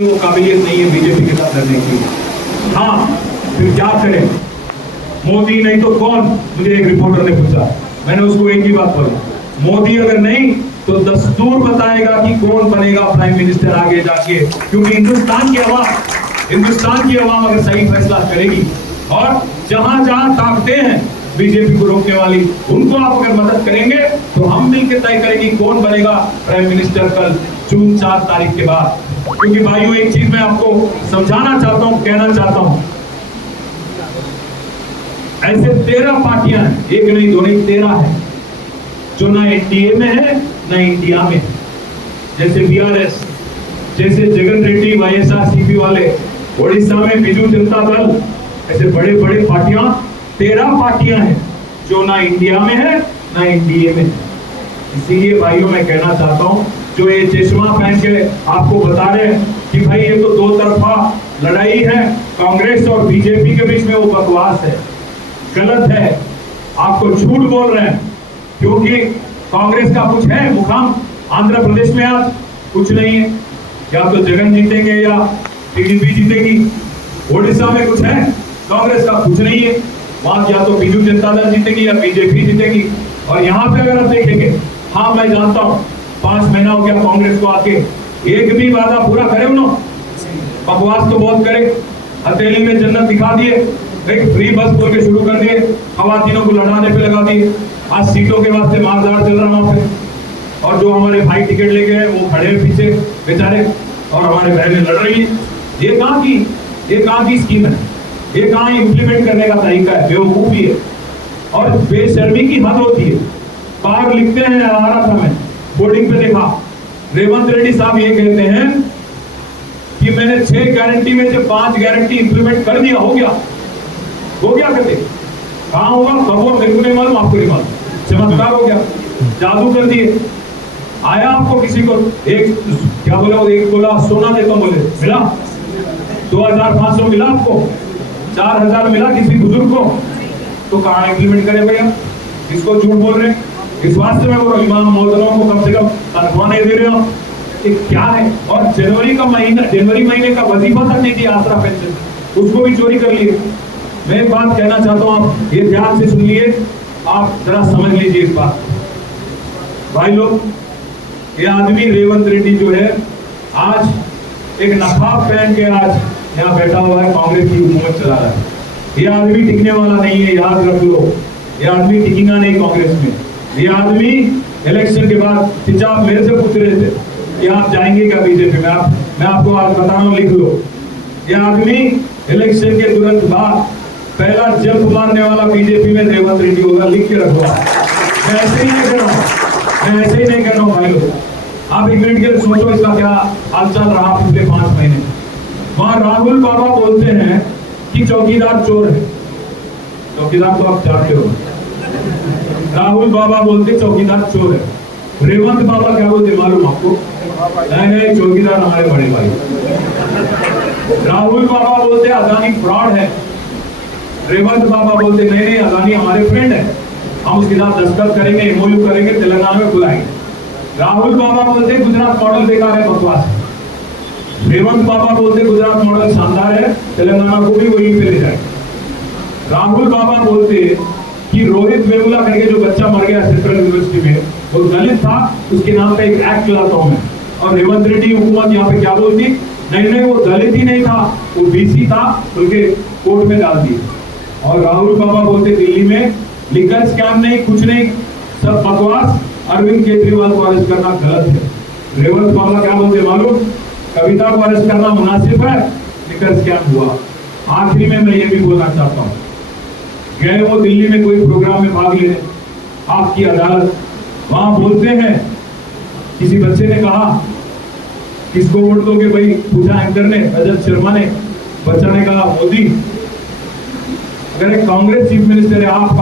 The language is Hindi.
वो काबिलियत नहीं है बीजेपी के साथ लड़ने की। हाँ, फिर क्या करें? मोदी नहीं तो कौन? मुझे एक रिपोर्टर ने पूछा, मैंने उसको एक ही बात बोला, मोदी अगर नहीं तो दस्तूर बताएगा कि कौन बनेगा प्राइम मिनिस्टर आगे जाके, क्योंकि हिंदुस्तान की आवाम अगर सही फैसला करेगी और जहां जहां ताकतें हैं बीजेपी को रोकने वाली, उनको आप अगर मदद करेंगे तो हम मिलकर तय करेंगे कौन बनेगा प्राइम मिनिस्टर कल जून 4 तारीख के बाद। क्योंकि भाइयों, एक चीज मैं आपको समझाना चाहता हूं, कहना चाहता हूं, ऐसे 13 पार्टियां हैं, एक नहीं दो नहीं 13 है, जो ना एनडीए में है ना इंडिया में। जैसे बीआरएस, जैसे जगन रेड्डी वाईएसआरसीपी वाले, ओडिशा में बिजू जनता दल, ऐसे बड़े बड़े पार्टियां 13 पार्टियां हैं जो ना इंडिया में है ना एनडीए में। इसीलिए भाइयों मैं कहना चाहता हूं, जो ये चश्मा पहन के आपको बता रहे हैं कि भाई ये तो दो तरफा लड़ाई है कांग्रेस और बीजेपी के बीच में, वो बकवास है, गलत है, आपको झूठ बोल रहे हैं। क्योंकि कांग्रेस का कुछ है मुकाम आंध्र प्रदेश में? आज कुछ नहीं है, या तो जगन जीतेंगे या टीडीपी जीतेगी। ओडिशा में कुछ है? कांग्रेस का कुछ नहीं है, वहां या तो बीजू जनता दल जीतेगी या बीजेपी जीतेगी। और यहाँ पे अगर आप देखेंगे, हाँ मैं जानता हूँ 5 महीना हो गया कांग्रेस को आके, एक भी वादा पूरा करे उन्होंने? बकवास तो बहुत करे, हथेली में जन्नत दिखा दिए, एक फ्री बस बोल के शुरू कर दिए, खवातीनों को लड़ाने पे लगा दिए, आज सीटों के वास्ते मारधाड़ चल रहा वहां पे। और जो हमारे भाई टिकट लेके हैं वो खड़े हैं पीछे बेचारे, और हमारे बहनें लड़ रही है। ये कहाँ की स्कीम है? ये कहाँ इम्प्लीमेंट करने का तरीका है? बेवकूफी है और बेशर्मी की हद होती है। बाहर लिखते हैं, आ रहा था मैं बोर्डिंग पे देखा, रेवंत रेड्डी साहब ये कहते हैं कि मैंने 6 गारंटी में से 5 गारंटी इंप्लीमेंट कर दिया, हो गया कहते। कहाँ होगा, कब हुआ, मेरे को नहीं मालूम, आपको नहीं मालूम, चमत्कार हो गया, जादू कर दिए। आया आपको किसी को एक क्या बोला, एक बोला सोना देता हूं, बोले मिला 2500 मिला आपको, 4000 मिला किसी बुजुर्ग को, तो कहाँ इंप्लीमेंट करे भैया? इसको झूठ बोल रहे हैं। इस वास्ते में वो इमाम मौलवियों को कम से कम तनख्वाह नहीं दे रहे हो, ये क्या है? और जनवरी महीने का वजीफा तक नहीं दिया, आसरा पेंशन, उसको भी चोरी कर लिए। मैं एक बात कहना चाहता हूं, आप ये ध्यान से सुनिए, आप जरा समझ लीजिए इस बात। भाई लोग, ये आदमी रेवंत रेड्डी जो है, आज एक नकाब पहन के आज यहाँ बैठा हुआ है, कांग्रेस की हुकूमत चला रहा है। ये आदमी टिकने वाला नहीं है, याद रख लो, ये आदमी टिकेगा नहीं कांग्रेस में। ये आदमी इलेक्शन के बाद, पिछा आप मेरे से पूछ रहे थे कि आप जाएंगे क्या बीजेपी में, मैं आपको आज बता रहा हूँ, लिख लो। ये आदमी इलेक्शन के तुरंत बाद पहला जंप मारने वाला बीजेपी में रेवंत रेड्डी होगा, लिख के रखो। मैं ऐसे ही नहीं कर रहा हूँ भाई लोग। आप एक मिनट के लिए सोचो, इसका क्या हालचाल रहा पिछले 5 महीने। वहां राहुल बाबा बोलते हैं कि चौकीदार चोर है, चौकीदार तो आप जानते हो, राहुल बाबा बोलते चौकीदार चोर है। रेवंत बाबा क्या बोलते मालूम आपको? नहीं, चौकीदार हमारे बड़े भाई। राहुल बाबा बोलते अदानी फ्रॉड है, रेवंत बाबा बोलते नहीं, अदानी हमारे फ्रेंड है, हम उसके साथ दस्तखत करेंगे, एमओयू करेंगे, तेलंगाना में बुलाएंगे। राहुल बाबा बोलते गुजरात मॉडल बेकार है, बकवास है। रेवंत बाबा बोलते गुजरात मॉडल शानदार है, तेलंगाना को भी वहीं पे ले जाए। राहुल बाबा बोलते कि रोहित वेमुला करके जो बच्चा मर गया सेंट्रल यूनिवर्सिटी में, वो दलित था, उसके नाम पे एक एक्ट लाता हूं मैं। और रेवंत रेड्डी हुकूमत यहाँ पे क्या बोलती, नहीं वो दलित ही नहीं था, वो बीसी था, उनके कोर्ट में डाल दी। और राहुल बाबा बोलते दिल्ली में लिकर स्कैम नहीं, कुछ नहीं, सब बकवास, अरविंद केजरीवाल को अरेस्ट करना गलत है। रेवंत बाबा क्या बोलते मालूम, कविता को अरेस्ट करना मुनासिब है, लिकर स्कैम हुआ। आखिरी में मैं ये भी बोलना चाहता हूँ, गए वो दिल्ली में कोई प्रोग्राम में भाग लेने, आपकी अदालत, वहां बोलते हैं, किसी बच्चे ने कहा किसको वोट दोगे भाई, पूछा एंकर ने, रजत शर्मा ने, बच्चा ने कहा मोदी। अगर एक कांग्रेस चीफ मिनिस्टर है, आप